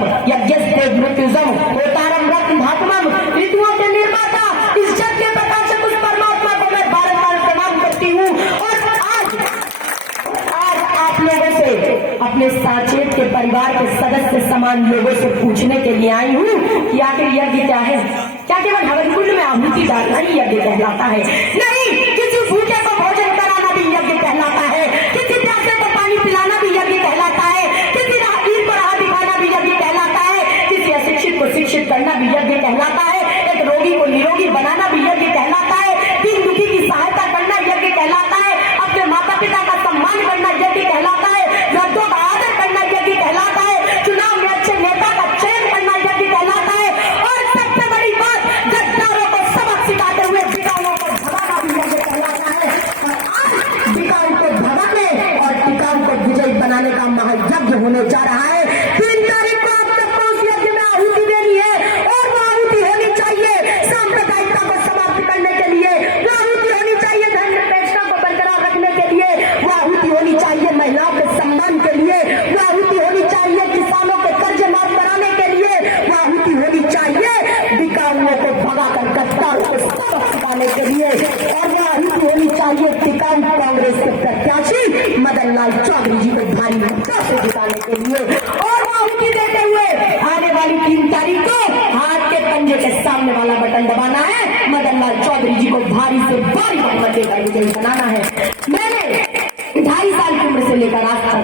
यज्ञस्तम यज्ञस्ते मृत्युजम होतारम रत्न धातुमम ऋतुओं के निर्माता इस जग के प्रकाशक उस परमात्मा को मैं बार-बार प्रणाम करती हूँ। और आज आप लोगों से अपने साचेत के परिवार के सदस्य समान लोगों से पूछने के लिए आई हूँ कि आखिर यज्ञ क्या है? क्या केवल हवन कुंड में आहुति डालना ही यज्ञ कहलाता है? नहीं, किसी भूखे को भोजन कराना भी यज्ञ कहलाता है, किसी प्यासे को पानी पिलाना भी यज्ञ कहलाता है, किसी राहगीर को राह दिखाना भी यज्ञ कहलाता है, किसी अशिक्षित को शिक्षित करना भी यज्ञ कहलाता है, एक रोगी को निरोगी बनाना भी यज्ञ कहलाता है, दीन दुखी की सहायता करना यज्ञ कहलाता है, अपने माता पिता का सम्मान करना यज्ञ कहलाता है, वृद्धों का आदर करना यज्ञ कहलाता है, चुनाव में अच्छे नेता का चयन करना यज्ञ कहलाता है, और सबसे बड़ी बात गद्दारों को सबक सिखाते हुए बिकाऊओं को भगाना भी यज्ञ कहलाता है। और आज बिकाऊ को भगाने और टिकाऊ को विजयी बनाने का महायज्ञ होने जा रहा है। 3 तारीख को आप सबको उस यज्ञ में आहुति देनी है, और वो आहुति होनी चाहिए सांप्रदायिकता को समाप्त करने के लिए, वो आहुति होनी चाहिए धर्मनिरपेक्षता को बरकरार रखने के लिए, वो आहुति होनी चाहिए महिलाओं के सम्मान के लिए, वो आहुति होनी चाहिए किसानों के कर्ज माफ कराने के लिए, वो आहुति होनी चाहिए बिकाऊओं को भगाकर गद्दारों को सबक सिखाने के लिए, और वो आहुति होनी चाहिए टिकाऊ कांग्रेस के प्रत्याशी मदन लाल चौधरी जी को भारी मतों से जिताने के लिए। और वो आहुति देते हुए आने वाली 3 तारीख को हाथ के पंजे के सामने वाला बटन दबाना है, मदन लाल चौधरी जी को भारी से भारी बहुमत देकर विजयी बनाना है। मैंने 2.5 साल की उम्र से लेकर आज तक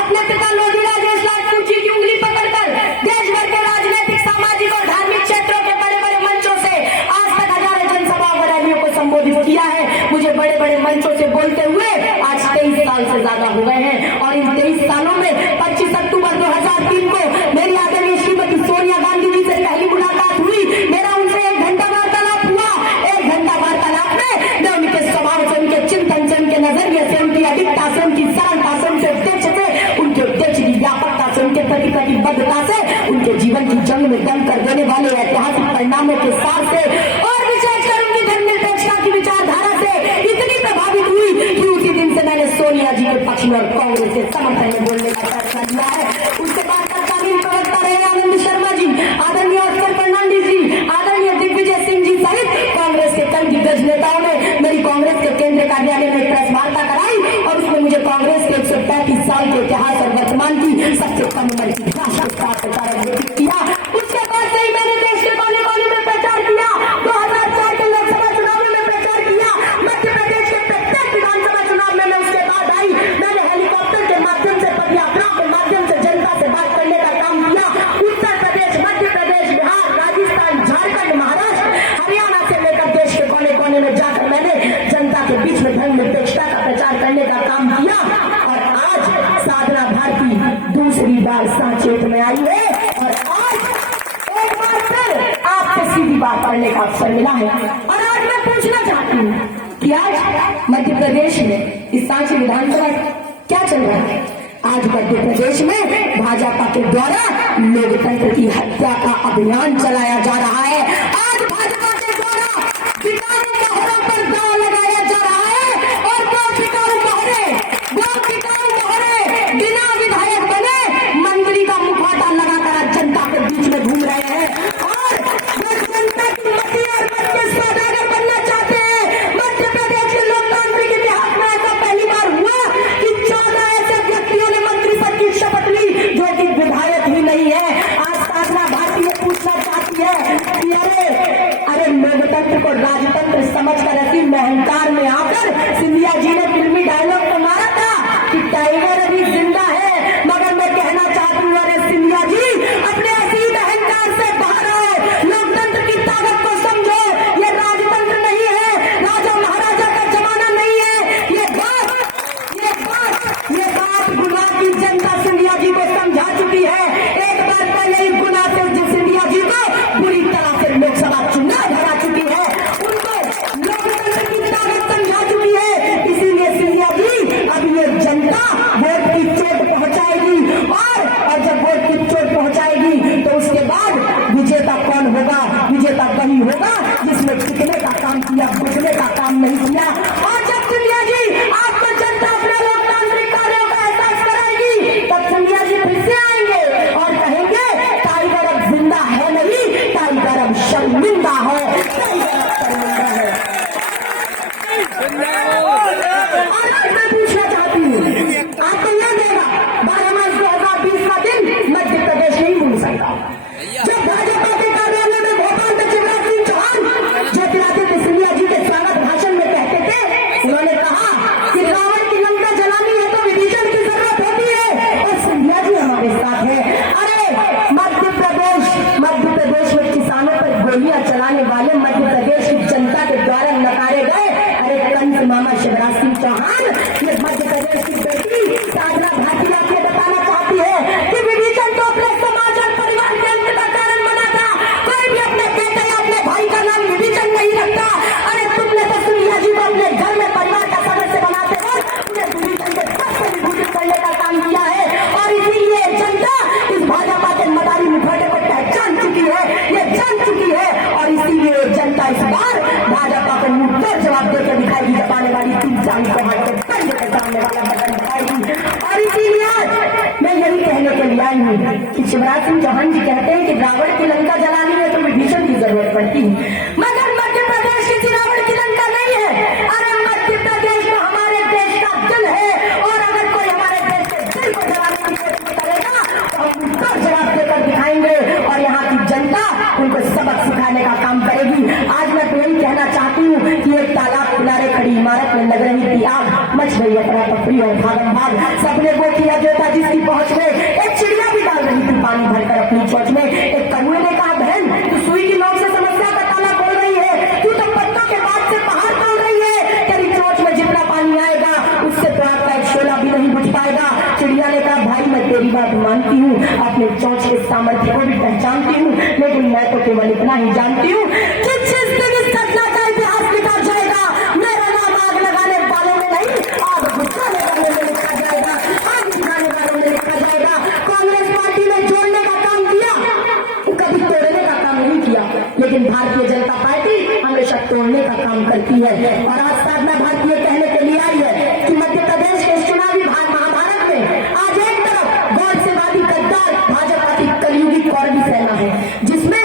अपने पिता लोधी राजेश लाटू जी की उंगली पकड़कर देश भर के राजनीतिक सामाजिक और धार्मिक क्षेत्रों के बड़े बड़े मंचों से आज तक हजारों जनसभाओं और रैलियों को संबोधित किया है। मुझे बड़े बड़े मंचों से बोलते हुए आज 23 साल से ज्यादा हो गए हैं, और इन 23 सालों में 25 अक्टूबर 2003 को मेरी आदरणीय श्रीमती सोनिया गांधी जी से पहली मुलाकात हुई। मेरा उनसे 1 घंटा वार्तालाप हुआ। 1 घंटा वार्तालाप में मैं उनके स्वभाव से, उनके चिंतन से, उनके नजरिए से, उनकी अधिकता से, उनकी सरलता से, उनके उद्देश्य से, उनके उद्देश्य की व्यापकता से, उनके प्रति प्रतिबद्धता से, उनके जीवन की जंग में दम कर देने वाले ऐतिहासिक परिणामों के साथ से, और विशेषकर उनकी धर्मनिरपेक्षता की विचारधारा से इतनी प्रभावित हुई कि उसी दिन से मैंने सोनिया जी के पक्ष में और कांग्रेस के समर्थन में बोलने का फैसला लिया है। उसके बाद तत्कालीन प्रवक्ता रहे आनंद शर्मा जी, आदरणीय ऑस्कर फर्नांडिस जी, आदरणीय दिग्विजय सिंह जी सहित कांग्रेस के कई दिग्गज नेताओं ने मेरी कांग्रेस के केंद्रीय कार्यालय में प्रेस वार्ता कराई, और उसमें मुझे कांग्रेस के 135 साल के इतिहास और वर्तमान की सबसे कम उम्र की भाषा प्रचार घोषित किया। उसके बाद से ही मैंने देश के कोने कोने में प्रचार किया। 2004 के लोकसभा चुनाव में प्रचार किया। मध्य प्रदेश के प्रत्येक विधानसभा चुनाव में मैं उसके बाद आई। मैंने हेलीकॉप्टर के माध्यम से, पदयात्राओं के माध्यम से जनता से बात करने का काम किया। उत्तर प्रदेश, मध्य प्रदेश, बिहार, राजस्थान, झारखंड, महाराष्ट्र, हरियाणा से लेकर देश के कोने कोने में जाकर मैंने जनता के बीच में धर्मनिरपेक्षता का प्रचार करने का काम किया। और आज साधना भारती दूसरी बार साचेत में आई है, और आज एक बार फिर आपसे सीधी बात करने का अवसर मिला है। और आज मैं पूछना चाहती हूँ कि आज मध्य प्रदेश में इस सांची विधानसभा क्या चल रहा है? आज मध्य प्रदेश में भाजपा के द्वारा लोकतंत्र की हत्या का अभियान चलाया जा रहा है। आज भाजपा के द्वारा बिकाऊ मोहरों पर दांव लगाया जा रहा है, और वो बिकाऊ मोहरे बिना विधायक बने मंत्री का मुखौटा लगाकर आज जनता के बीच में घूम रहे हैं, और वो जनता की मती और मत के सौदागर बनना चाहते हैं। मध्य प्रदेश के लोकतांत्रिक इतिहास में ऐसा पहली बार हुआ कि 14 ऐसे व्यक्तियों ने मंत्री पद की शपथ ली जो कि विधायक ही नहीं है। आज साधना भारती ये पूछना चाहती है कि आई हूँ कि शिवराज सिंह चौहान जी कहते हैं कि रावण की लंका जलानी है तो विभीषण की जरूरत पड़ती है, मगर मध्य प्रदेश किसी रावण की लंका नहीं है। अरे मध्य प्रदेश तो हमारे देश का दिल है, और अगर कोई हमारे देश के दिल को जलाने की कोशिश करेगा तो हम उनको जवाब देकर दिखाएंगे और यहाँ की जनता उनको सबक सिखाने का काम करेगी। आज मैं तो यही कहना चाहती हूँ कि एक तालाब किनारे खड़ी इमारत में लग रही थी आग, मच गई अफरा तफरी और भागम भाग, सबने वो किया जो था जिसकी पहुंच में। एक चिड़िया भी डाल रही थी पानी भरकर अपनी चोंच में। एक कौवे ने कहा, बहन तू सुई की नोक से समस्या का ताला खोल रही है, तू तो पत्तों के बाद से पहाड़ तोड़ रही है, तेरी चोंच में जितना पानी आएगा उससे तो आपका एक शोला भी नहीं बुझ पाएगा। चिड़िया ने कहा, भाई मैं तेरी बात मानती हूँ, अपने चोंच के सामर्थ्य को भी पहचानती हूँ, लेकिन मैं तो केवल इतना ही जानती हूँ कि जिस दिन इस घटना का इतिहास लिखा जाएगा, मेरा नाम आग लगाने वालों में नहीं, आग बुझाने वालों में लिखा जाएगा, आग बुझाने वालों में लिखा जाएगा। कांग्रेस पार्टी ने जोड़ने का काम किया, कभी तोड़ने का काम नहीं किया, लेकिन भारतीय जनता पार्टी हमेशा तोड़ने का काम करती है। और आज साधना भारतीय कहने के लिए आई है कि मध्य प्रदेश के चुनावी महाभारत में आज एक तरफ गौरसेवादी गद्दार भाजपा की कलयुगी कौरवी सेना है, जिसमें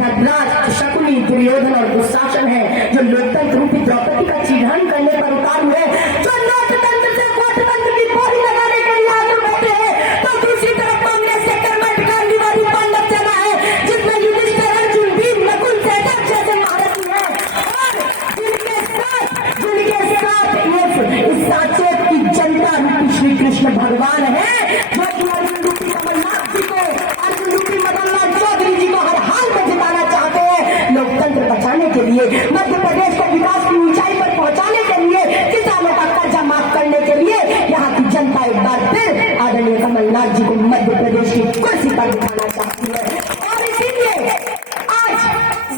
धर्मराज, शकुनी, दुर्योधन और दुशासन है, जो लोकतंत्र रूपी द्रौपदी का चिन्हन करने पर उतार हुए, जो लोकतंत्र से वोटतंत्र की बोली लगाने के लिए आगे बढ़ते हैं। तो दूसरी तरफ कांग्रेस से कर्मठ गांधीवादी पांडव सेना है, जिसमें युधिष्ठिर, अर्जुन, भीम, नकुल, सहदेव जैसे महारथी हैं, और जिनके साथ इस साचेत की जनता रूपी श्री कृष्ण भगवान है, जो कि अर्जुन रूपी कमलनाथ जी को, अर्जुन रूपी मदन लाल चौधरी जी को हर हाल में जिताना चाहते हैं। लोकतंत्र बचाने के लिए, मध्य प्रदेश को विकास की ऊंचाई पर पहुंचाने के लिए, किसानों का कर्जा माफ करने के लिए यहाँ की जनता एक बार फिर आदरणीय कमलनाथ जी को मध्य प्रदेश की कुर्सी पर बिठाना चाहती है। और इसीलिए आज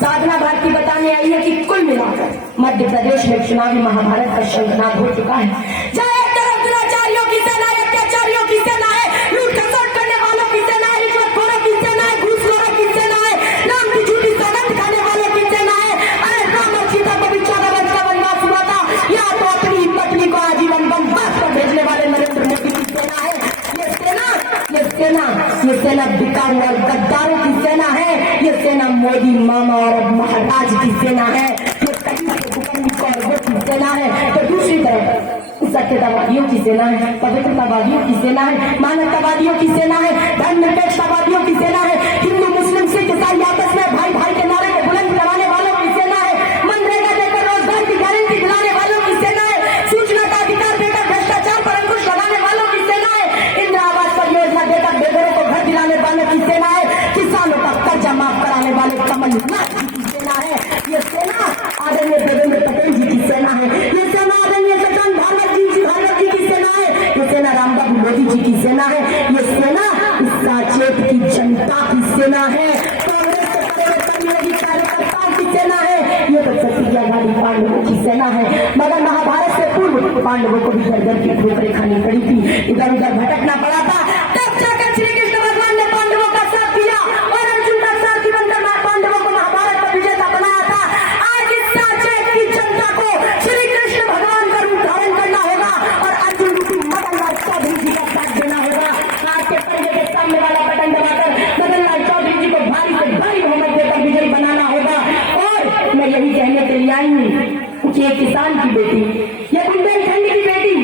साधना भारती बताने आई है कि कुल मिलाकर मध्य प्रदेश में चुनावी महाभारत का शंखनाद हो चुका है। जहाँ एक तरफ दुराचारियों की सेना है, अत्याचारियों की सेना है, लूट खसोट करने वालों की सेना है, रिश्वतखोरों की सेना है, घूसखोरों की सेना है, राम की झूठी सौगंध खाने वालों की सेना है। अरे राम और सीता को भी 14 वर्ष का वनवास हुआ था, यहाँ तो अपनी पत्नी को आजीवन वनवास पर भेजने वाले नरेंद्र मोदी की सेना है। ये सेना बिकाऊ और गद्दारों की सेना है। ये सेना मोदी मामा और महाराज की सेना है। ये की सेना है। तो दूसरी तरफ सत्यतावादियों की सेना है, पवित्रतावादियों की सेना है, मानवतावादियों की सेना है, धर्मनिरपेक्षतावादियों की सेना है, हिंदू मुस्लिम सिख ईसाई आपस में भाई भाई के नारे को बुलंद कराने वालों की सेना है, मनरेगा देकर रोजगार की गारंटी दिलाने वालों की सेना है, सूचना का अधिकार देकर भ्रष्टाचार पर अंकुश लगाने वालों की सेना है, इंदिरा आवास परियोजना देकर बेघरों को घर दिलाने वालों की सेना है, किसानों का कर्जा माफ कराने वाले कमलनाथ जी की सेना है। ये सेना आदरणीय देवेंद्र पटेल जी की सेना है। ये सेना आदरणीय सचिन भागवत जी की सेना है। ये सेना रामबाबू मोदी जी की सेना है। ये सेना इस साचेत की जनता की सेना है। कांग्रेस के कार्यकर्ताओं की सेना है। ये तो सतीजा गांधी पांडवों की सेना है। मगर महाभारत से पूर्व पांडवों को भी घर की ठोकरें खानी पड़ी थी, इधर उधर भटकना पड़ा था। तब जाकर श्री कृष्ण भगवान ने पांडवों का साथ दिया और अर्जुन का साथी बनकर पांडवों को महाभारत का विजेता बनाया था। आज इस साचेत की जनता को श्री कृष्ण भगवान का रूप धारण करना होगा और अर्जुन रूपी मदन लाल चौधरी जी का साथ देना होगा। आज के पंजे के सामने वाला बटन दबाकर मदन लाल चौधरी जी को भारी से भारी बहुमत देकर विजयी बनाना होगा। और मैं यही कहने के लिए आई हूँ कि ये किसान की बेटी, ये बुंदेलखंड की बेटी,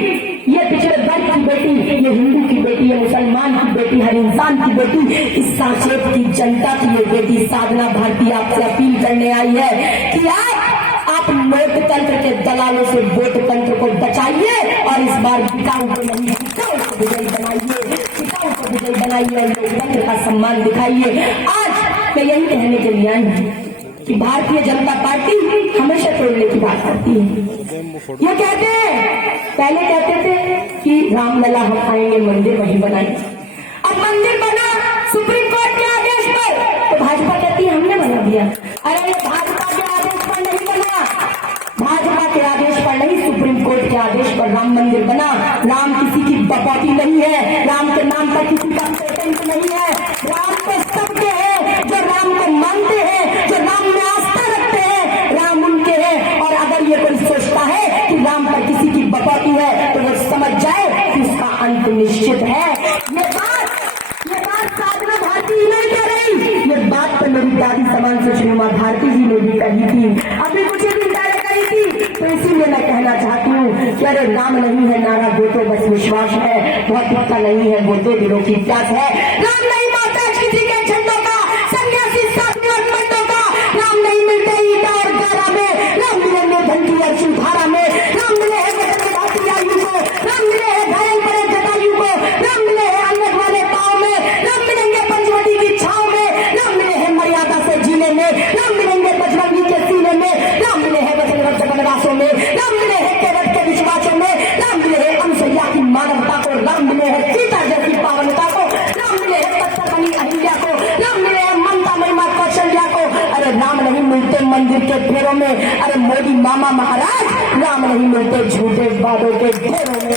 ये पिछड़े वर्ग की बेटी, ये हिंदू की बेटी, ये मुसलमान की बेटी, हर इंसान की बेटी, इस साचेत की जनता की ये बेटी साधना भारती आपसे अपील करने आई है कि आप लोकतंत्र के दलालों से वोट तंत्र को बचाइए और इस बार बिकाऊ को नहीं, टिकाऊ को विजयी बनाइए, टिकाऊ को विजयी बनाइए और लोकतंत्र का सम्मान दिखाइए। आज मैं यही कहने के लिए आई हूँ कि भारतीय जनता पार्टी हमेशा तोड़ने की बात करती है। ये कहते हैं, पहले कहते थे कि रामलला हम आएंगे मंदिर वही बनाएंगे। अब मंदिर बना सुप्रीम कोर्ट के आदेश पर, तो भाजपा कहती है हमने बना दिया। अरे भाजपा के आदेश पर नहीं बना, भाजपा के आदेश पर नहीं, सुप्रीम कोर्ट के आदेश पर राम मंदिर बना। राम किसी की बपौती नहीं है, राम के नाम पर किसी का पेटेंट नहीं है। राम तो सबके है, जो राम को मानते हैं, जो राम में आस्था रखते हैं, राम उनके हैं। और अगर ये कोई सोचता है कि राम पर किसी की बपौती है तो वो समझ जाए कि उसका अंत निश्चित है। ये बात माँ भारती जी ने भी कही थी, अभी कुछ ही दिन पहले कही थी। तो इसीलिए मैं कहना चाहती हूँ कि अरे राम नहीं है नारा वो तो बस विश्वास है, भौतिकता नहीं है वो तो दिलों की प्यास है। राम नहीं माता किसी के झंडों का, सन्यासी साधु और पंडों का, राम नहीं मिलते ईटा और गारा में, राम मिलेंगे धनकी और सुधारा में, राम मिले है आयु को, राम मिले है घायल पड़े जटायु को, राम मिले है अंगद वाले पाँव में, राम मिलेंगे पंचवटी की छाव में, राम मिले है मर्यादा से जीने में, राम मिलेंगे बजरंगी के सीने में, राम मिले है वचनबद्ध वनवासों में, राम मिले है केवट के विश्वासों में, राम मिले है अनुसैया की मानवता को, राम मिले है सीता जैसी पावनता को, राम मिले है पत्थर बनी अहिल्या को, राम मिले है ममता महिमा कौशल्या को। अरे राम नहीं मिलते मंदिर के फेरों में, अरे मोदी मामा महाराज राम नहीं मिलते झूठे वादों के घेरों में,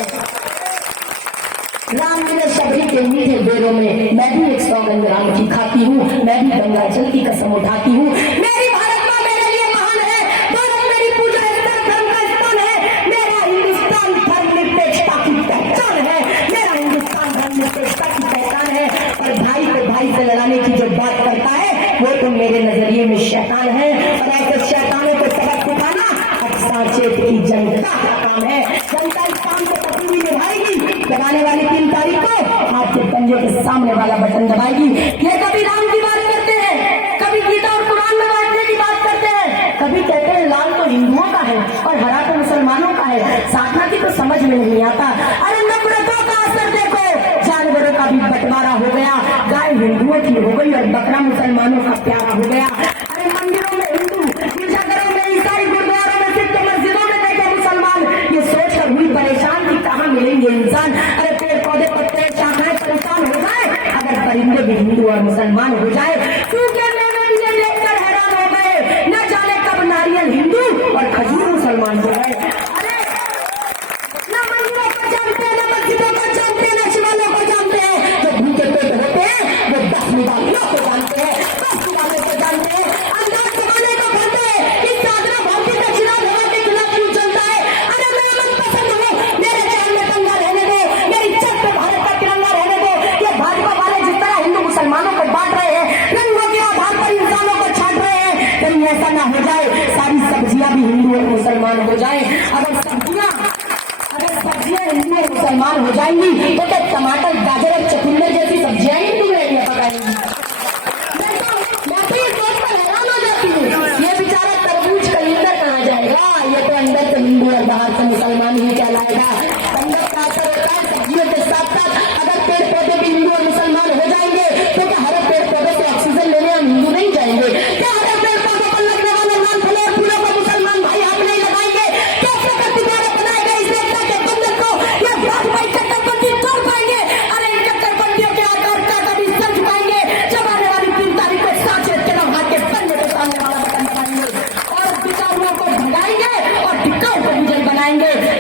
राम मिले शबरी के मीठे बेरों में। मैं भी एक सौगंध राम की खाती हूँ, मैं भी गंगा जल की कसम उठाती हूँ। मेरी भारत माँ मेरे लिए महान है, भारत मेरी पूजा स्थल धर्म का स्थान है, मेरा हिंदुस्तान धर्मनिरपेक्षता की पहचान है, मेरा हिंदुस्तान धर्मनिरपेक्षता की पहचान है। और भाई को भाई से लड़ाने की जो बात करता है वो तो मेरे नजरिए में शैतान है, और ऐसे शैतानों को सबक सिखाना अब साचेत की जनता का काम है। जनता इस काम को कभी निभाएगी, दबाने वाली 3 तारीख को आपके पंजे के सामने वाला बटन दबाएगी। ये कभी राम की बात करते हैं, कभी गीता और कुरान में बांटने की बात करते हैं, कभी कहते हैं लाल तो हिंदुओं का है और हरा तो मुसलमानों का है, साधना की तो समझ में नहीं आता। अरे नफरतों का असर देखो, जानवरों का भी बंटवारा हो गया, गाय हिंदुओं की हो गई और बकरा मुसलमानों का प्यारा हो गया। अरे मंदिरों में हिंदू, गिरजाघरों में ईसाई, गुरुद्वारों में सिख, मस्जिदों में देखे मुसलमान, ये सोचकर हुई परेशान कि कहाँ मिलेंगे इंसान। अरे पेड़ पौधे पत्ते शाखाएं परेशान हो जाए, अगर परिंदे भी हिंदू और मुसलमान हो जाए, सूखे मेवे भी ये देखकर हैरान हो गए, न जाने कब नारियल हिंदू और खजूर मुसलमान हो गए। अरे न मंदिरों को जानते हैं, न मस्जिदों को जानते हैं, न शिवालयों को जानते हैं, जो भूखे पेट होते हैं वो 10 निवासियों को जानते हैं, 10 निवासियों को जानते हैं, अंदाज जमाने को खाते हैं। इस साधना भारती दक्षिणा धर्म के खिलाफ क्यों चलता है? अरे मेरा मन पसंद हो, मेरे जान में दंगा रहने दो, मेरी छत पे भारत का तिरंगा रहने दो। ये भाजपा वाले जिस तरह हिंदू मुसलमानों को बांट रहे हैं, रंगों के आधार पर इंसानों को छाट रहे हैं, कहीं ऐसा ना हो जाए सारी सब्जियां भी हिंदू और मुसलमान हो जाए। अगर सब्जियां हिंदू और मुसलमान हो जाएंगी तो क्या टमाटर